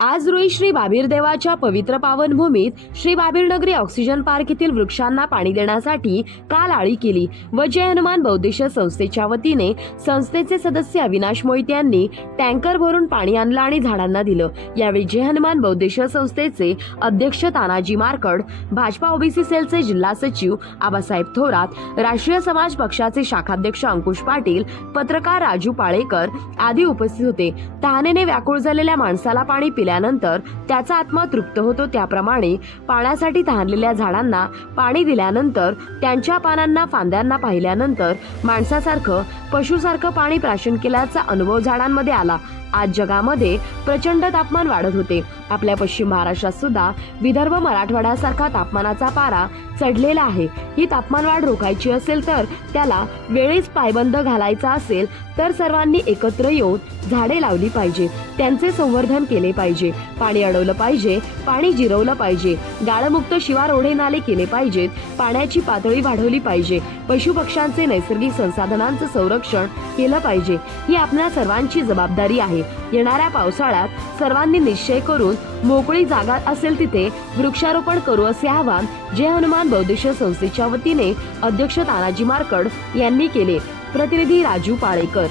आज रोजी श्री बाबीर देवाच्या पवित्र पावनभूमीत श्री बाबीर नगरी ऑक्सिजन पार्क येथील वृक्षांना पाणी देण्यासाठी काल आळी केली व जय हनुमान बौद्धिस्ट संस्थेच्या वतीने संस्थेचे सदस्य अविनाश मोहिते यांनी टँकर भरून पाणी आणलं आणि झाडांना दिलं। यावेळी जय हनुमान बौद्धिस्ट संस्थेचे अध्यक्ष तानाजी मारकड, भाजपा ओबीसी सेलचे जिल्हा सचिव आबासाहेब थोरात, राष्ट्रीय समाज पक्षाचे शाखाध्यक्ष अंकुश पाटील, पत्रकार राजू पाळेकर आदी उपस्थित होते। तहानेने व्याकुळ झालेल्या माणसाला पाणी पिल्यानंतर त्याचा आत्मा तृप्त होतो, त्याप्रमाणे पाण्यासाठी तहानलेल्या झाडांना पाणी दिल्यानंतर त्यांच्या पानांना फांद्यांना पाहिल्यानंतर माणसासारखं पशुसारखं पाणी प्राशन केल्याचा अनुभव झाडांमध्ये आला। आज जगामध्ये प्रचंड तापमान वाढत होते। आपल्या पश्चिम महाराष्ट्रात सुद्धा विदर्भ मराठवाड्यासारखा तापमानाचा पारा चढलेला आहे। ही तापमान वाढ रोखायची असेल तर त्याला वेळीच पायबंद घालायचा असेल तर सर्वांनी एकत्र येऊन झाडे लावली पाहिजे, त्यांचे संवर्धन केले पाहिजे, पाणी अडवलं पाहिजे, पाणी जिरवलं पाहिजे, गाळमुक्त शिवार ओढे नाले केले पाहिजेत, पाण्याची पातळी वाढवली पाहिजे, पशुपक्ष्यांचे नैसर्गिक संसाधनांचं संरक्षण केलं पाहिजे। ही आपल्या सर्वांची जबाबदारी आहे। येणाऱ्या पावसाळ्यात सर्वांनी निश्चय करून मोकळी जागा असेल तिथे वृक्षारोपण करू असे आवाहन जय हनुमान बौद्धिस्ट संस्थेच्या वतीने अध्यक्ष तानाजी मारकड यांनी केले। प्रतिनिधी राजू पाळेकर।